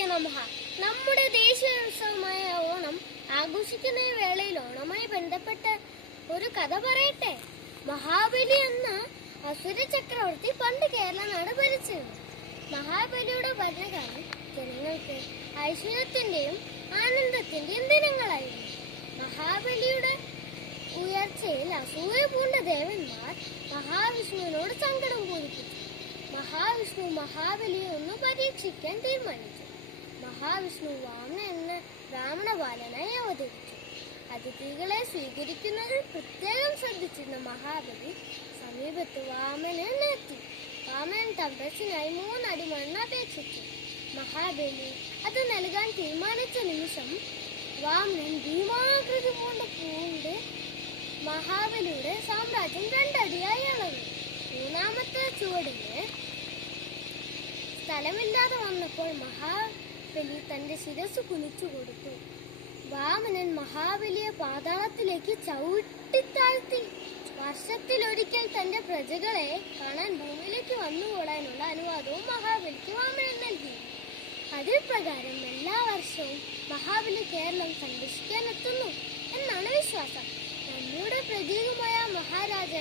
ഗണപതയെ നമഃ. നമ്മുടെ ദേശീയ ഉത്സവമായ ഓണം ആഘോഷിക്കുന്ന ഈ വേളയിൽ ഓണവുമായി ബന്ധപ്പെട്ട ഒരു കഥ പറയട്ടെ. മഹാബലി എന്ന അസുര ചക്രവർത്തി പണ്ട് കേരള നാട് ഭരിച്ചിരുന്നു. മഹാബലിയുടെ ഭരണകാലം ജനങ്ങൾക്ക് ഐശ്വര്യത്തിന്റെയും ആനന്ദത്തിന്റെയും ദിനങ്ങളായിരുന്നു. മഹാബലിയുടെ ഉയർച്ചയിൽ അസൂയ പൂണ്ട ദേവന്മാർ മഹാവിഷ്ണുവിനോട് സങ്കടം പൂരിപ്പിച്ചു. മഹാവിഷ്ണു മഹാബലിയെ ഒന്ന് പരീക്ഷിക്കാൻ തീരുമാനിച്ചു. മഹാവിഷ്ണു വാമന എന്ന ബ്രാഹ്മണബാലനായി അവതരിച്ചു. അതിഥികളെ സ്വീകരിക്കുന്നതിൽ പ്രത്യേകം ശ്രദ്ധിച്ചിരുന്ന മഹാബലി സമീപത്ത് വാമനൻ എത്തി. വാമനൻ തപസ്സിനായി 3 അടി മണ്ണ് അപേക്ഷിച്ചു. മഹാബലി അത് നൽകാൻ തീരുമാനിച്ച നിമിഷം വാമനൻ ഭീമാകൃതി പൂണ്ട് മഹാബലിയുടെ സാമ്രാജ്യം 2 അടിയായി അളന്നു. 3ാമത്തെ ചുവടിന് സ്ഥലമില്ലാതെ വന്നപ്പോൾ മഹാബലി തന്റെ ശിരസ് കുനിച്ചു കൊടുത്തു. വാമനൻ മഹാബലിയെ പാതാളത്തിലേക്ക് ചവിട്ടിത്താഴ്ത്തി. വർഷത്തിലൊരിക്കൽ തന്റെ പ്രജകളെ കാണാൻ ഭൂമിയിലേക്ക് വന്നുകൂടാനുള്ള അനുവാദവും മഹാബലിക്ക് വാമനൻ നൽകി. അതിൽ പ്രകാരം എല്ലാ വർഷവും മഹാബലി കേരളം സന്ദർശിക്കാൻ എത്തുന്നു എന്നാണ് വിശ്വാസം. നമ്മുടെ പ്രതീകമായ മഹാരാജ